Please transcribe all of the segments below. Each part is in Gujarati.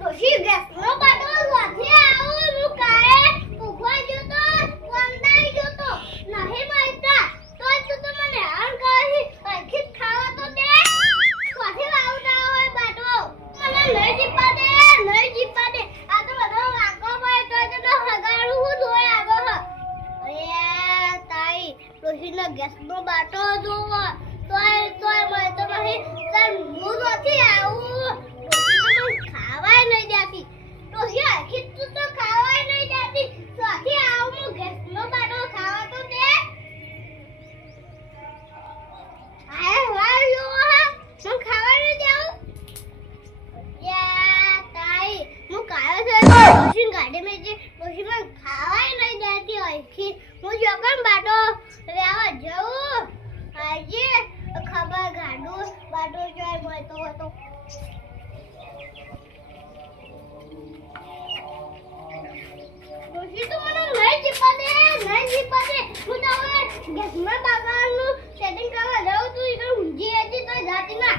ડોશી ગેસનો બાટલો વાથી આવો હું કાએ ઉભો જો તો કોંડાઈ જો તો નહીં મળતા તો મને હાલ કહી આખી ખાવા તો દે વાથી આવતા હોય બાટલો મને નહીં જીપા દે આ તો બધો વાકો ભાઈ તો હગાડું હું ધોય આગો અરે તાઈ ડોશીનો ગેસનો બાટલો જોવો તોય મળે તો નહીં તાર હું નથી આવું ખાવાય નહીં જાતી તો હે આખી તું તો ખાવાય નહીં જાતી તો આથી આવું હું ગેસનો બાટલો ખાવા તો દે આય વાયો હું ખાવા નહીં જાઉં યા તાઈ હું કાયો છે મશીન ગાડી મે જે મશીન માં ખાવાય નહીં જાતી આખી હું જોકમ બાટો લેવા જાઉં આજે ખબર ગાડું બાટો જોઈ મળતો હતો ડોશી તો મને નહીં જીપા દે હું તો હવે ગેસમાં બાગાનું સેટિંગ કરવા જાઉં તું ઈકર ઊંઘી હતી તો જાતી ના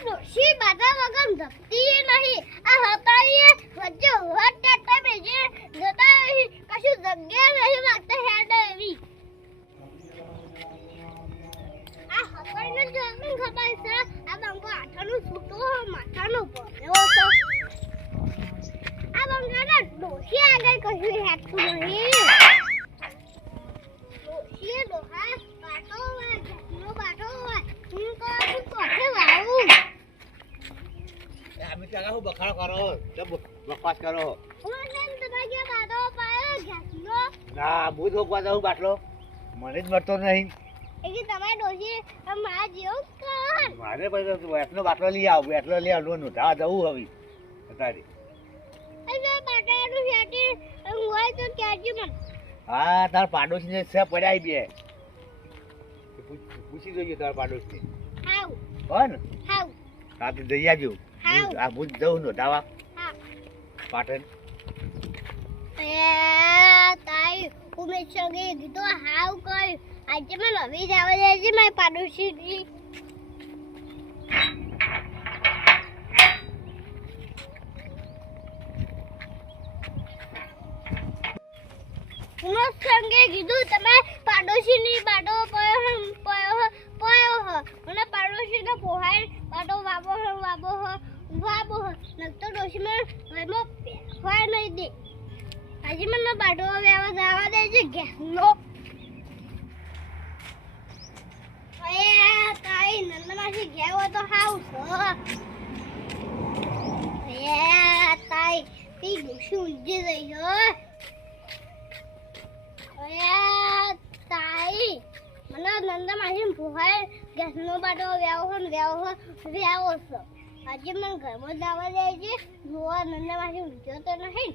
ડોશી બાટા વગર ધપતી નહીં આ હતાઈએ વચ્ચે હોટ ટાટા બેજે જતા કશું જગ્યા નહીં વાગતા હેડ એવી આ હતાઈને જલ્દી ખબર છે આ બંગો આઠાનું છૂટો માથાનો પડ્યો તો આ બંગાના ડોશી આગળ કશું હેડતું નહીં ડોશી ડોહા બાટો હોય ઘરનો બાટો હોય હું કહું કોઠે વાવું અમે ચાલા હું બખાડો કરો જબ બકવાસ કરો હું કેમ તમારે બાટો પાયો ઘરનો ના હું તો બકવાસ હું બાટલો મને જ મળતો નહીં એકી તમારે ડોશી માં જેવું કર મારે પછી એટલો બાટલો લઈ આવ નોંધા જવું હવે અત્યારે એટલે બાટાનું સેટી હોય તો કહેજો મને હા તાર પાડોશીને છે પડ્યા બે પૂછી જોઈએ તાર પાડોશી હાવ હો ને હાવ હા તો જઈ આવજો આ ભૂત જવું નોંધાવા હા પાટણ એ તાઈ ઉમેશ સંગે કીધું હાવ કર આજે મને હવે જ આવે છે મારી પાડોશી ઉમેશ સંગે કીધું તમે પાડોશીની બાટો પયો મને પાડોશીને પોહાય બાટો વાબો નકતો ડોશી મને ઘરમાં હોય નહીં દે આજે મને બાટો વ્યવહાર જવા દે છે ગેસનો તાઈ નંદમાસી ગેવો તો હાવ તાઈ કઈ ડોશી ઊંઘી રહી હો તાઈ મને નંદમાસી પોહાય ગેસનો બાટો વ્યાવો છે આજે મને ઘરમાં જવા દે છે જોવા નંદમાસી ઊંઘ્યો તો નહીં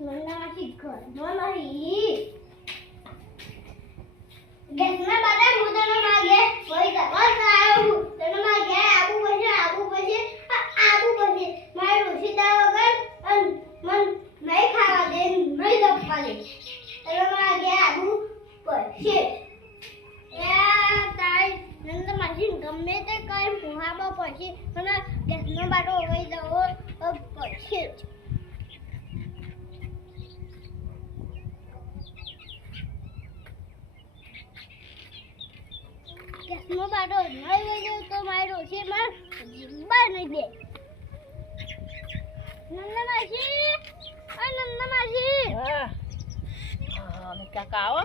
નંદમાસી ઘરમાં નહીં ગેસના બાટા મુદનો માગે કોઈ તપાસ આવ્યો તને માગે આબુ પછી મારે રોશીદા વગર મન નહીં ખાવા દે નહીં દફા દે તને માગે આબુ પછી તાઈ નંદ માસી ગમે તે કઈ પુહામાં પછી મને ગેસનો બાટો વહી જવો પછી ગેસનો બાટો નહીં વહી જવું તો મારી રોશીમાં જીવવા નહીં દે નંદ માસી કાકા આવો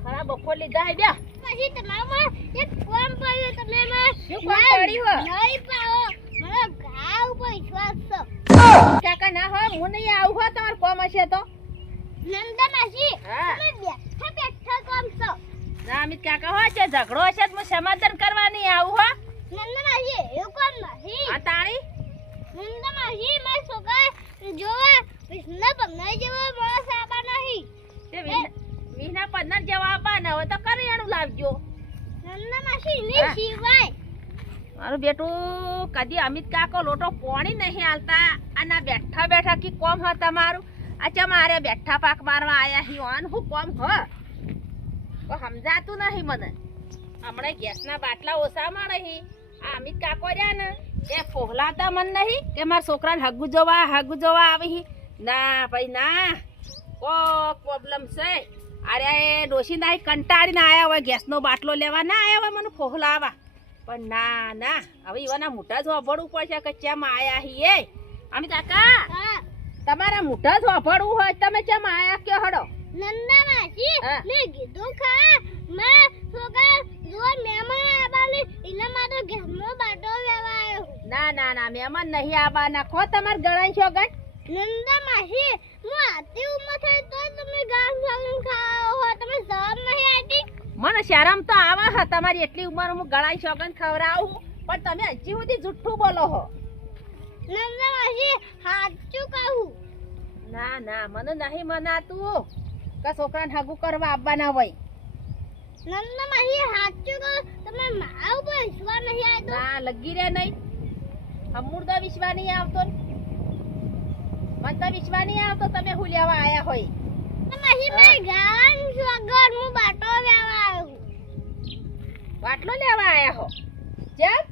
ખરાબ બપોર લીધા હે બે પછી તમારામાં એક કોમ પડ્યો તમે શું કોમ પડ્યું નહીં પાઓ મને ઘા ઉપર વિશ્વાસ છે કાકા ના હોય હું નહીં આવું હોય તમાર કોમ હશે તો નંદા માસી હા. તમે બેઠા કોમ છો ના અમિત કાકા હોય છે ઝઘડો હશે તો હું સમાધાન કરવા નહીં આવું હો નંદા માસી એવું કોમ નહીં આ તાણી નંદા માસી મારા છોકરા જોવા વિષ્ણુ બંગાઈ જેવો માણસ આબા નહીં તે વિના પદના જવાબ ના હોય તો કરિયાણું લાવજો નંદા માસી ની સિવાય મારું બેટું કદી અમિત કાકો લોટો પોણી નહીં આલતા આના બેઠા બેઠા કી કોમ હ તમારું આ ચમ મારે બેઠા પાક મારવા આયા હી ઓન હું કોમ હ તો સમજાતું નહીં મને હમણાં ગેસના બાટલા ઓછા મળે હી આ અમિત કાકો રહ્યા ને એ ફોહલાતા મન નહીં કે મારા છોકરાને હગુ જોવા આવી હી ના ભાઈ ના કોક પ્રોબ્લેમ છે અરે એ ડોશી ના કંટાળીને આયા હોય ગેસનો બાટલો લેવા ના આયા હોય મને ફોહલાવા પણ ના ના હવે એવાના મોટા જ વાપરવું પડશે કે ચેમ આયા હી એ અમિત કાકા હા તમારા મોટા જ વાપરવું હોય તમે ચેમ આયા કે હડો નંદા માસી હા. મેં કીધું ખા મેં છોકરા જો મહેમાન આબાને એના માટે ઘરનો બાટો લેવા આવ્યો ના ના ના મહેમાન નહીં આવવાના ખો તમાર ગળાઈ છો ગટ નંદા માસી હું આતી ઉંમર થઈ તો તમે ગામ સાગન ખાઓ હો તમે શરમ નહીં આવતી મને શરમ તો આવે હ તમારી એટલી ઉંમર હું ગળાઈ સોગન ખવડાવું પણ તમે હજી સુધી જુઠ્ઠું બોલો હો નંદા માસી સાચું કહું ના ના મને નહીં મનાતું કે છોકરાને હગું કરવા આવવાના હોય નંદા માસી સાચું કહું તમે મારા ઉપર વિશ્વાસ નહીં આવતો ના લગી રે નહીં અમૂર્દ વિશ્વા નહીં આવતો ને. મને તો વિશ્વા નહીં આવતો તમે હું લેવા આયા હોય માસી મેં ગામ સાગર હું બાટો લેવા આવ્યો બાટલો લેવા આયા હો જેમ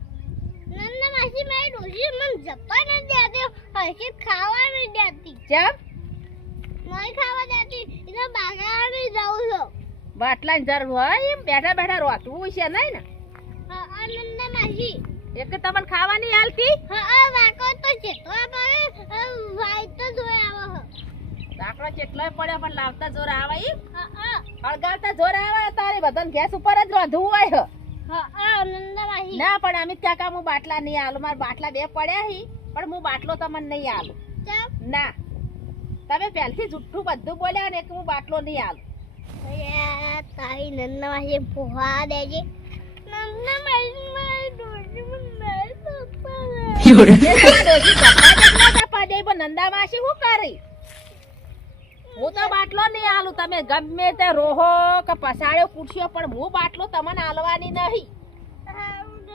નંદા માસી મેં ડોસી મને જપ્પા નથી દેતી હરખી ખાવા નથી દેતી જેમ નહીં ખાવા દેતી એટલે બાગા નહીં જાઉં છું બાટલાની જરૂર હોય એમ બેઠા બેઠા રોતું છે નહીં ને હા નંદા માસી એક તમને ખાવા નહીં હાલતી હા વાકો તો જેટલો પડે વાઈ તો જોઈ આવો દાખલો જેટલોય પડ્યો પણ લાવતા જોર આવે ઈ હા હળગાવતા જોર આવે તારે બધાને ગેસ ઉપર જ રાંધવું હોય હા નંદા માસી ના પણ અમિત કાકા હું બાટલા નહીં આલું મારા બાટલા બે પડ્યા હી પણ હું બાટલો તમને નહીં આલું ચાપ ના તમે પહેલથી જુઠ્ઠું બધું બોલ્યા ને કે હું બાટલો નહીં આલું તારી નંદા માસી પોહા દેજે નંદા માસી મારી ડોસી મને ચપ્પા દે પણ નંદા માસી શું કરી હું તો બાટલો નહીં આલું તમે ગમે તે રોહો કે પસાડ્યો પૂછ્યો પણ હું બાટલો તમને આલવાની નહીં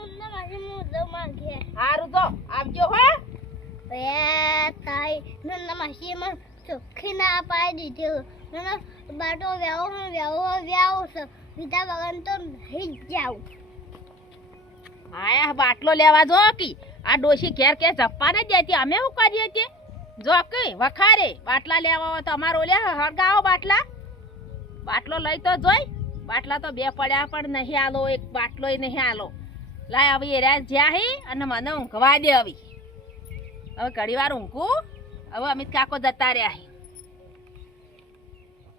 નંદા માસી મુદ્દો માંગે હારું તો આવજો હો તારી નંદા માસી મને ચોખ્ખી ના પાડી દીધી મને બાટો વ્યાવો છે બીજા વગર તો નહીં જ જાઉં આયા બાટલો લેવા જો કી આ ડોશી ઘેર કે જપ્પા ને જતી અમે શું કરીએ છીએ જો કે વખારે બાટલા લેવા હોય તો અમારો લે હળગાવો બાટલો લઈ તો જોઈ બાટલા તો બે પડ્યા પણ નહીં આલો એક બાટલો નહીં આલો લાય હવે એરા જ્યાં હી અને મને ઊંઘવા દે હવે ઘડી વાર ઊંઘું હવે અમિત કાકો જતા રહ્યા હી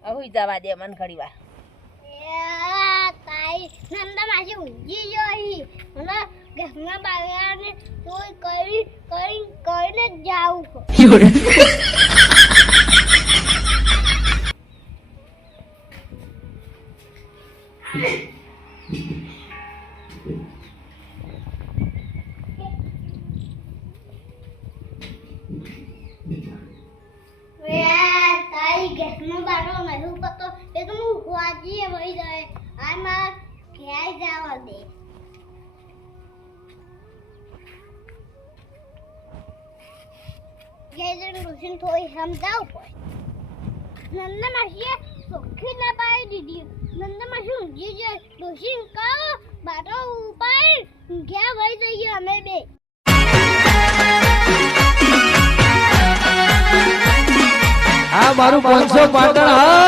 હવે જવા દે મને ઘડી વાર તારી નંદા માસી ઊંઘી ગઈ મને ઘરના બાગને તોય કરીને જ જાઉં તારી ઘરનો બાટો નહીં પતો એ તો હું વાંચીએ વહી જાય આ મારા ઘેર જવા દે ઘેર રોશન થોડી સમજાવું પડે નંદા માસીએ ચોખ્ખી ના પાડી દીધી નંદા માસી ઊંઘી જાય રોશન કહો બાટો ઉપાડ ઘેર વહી જઈએ અમે બે આ મારું 500 પાટણ હા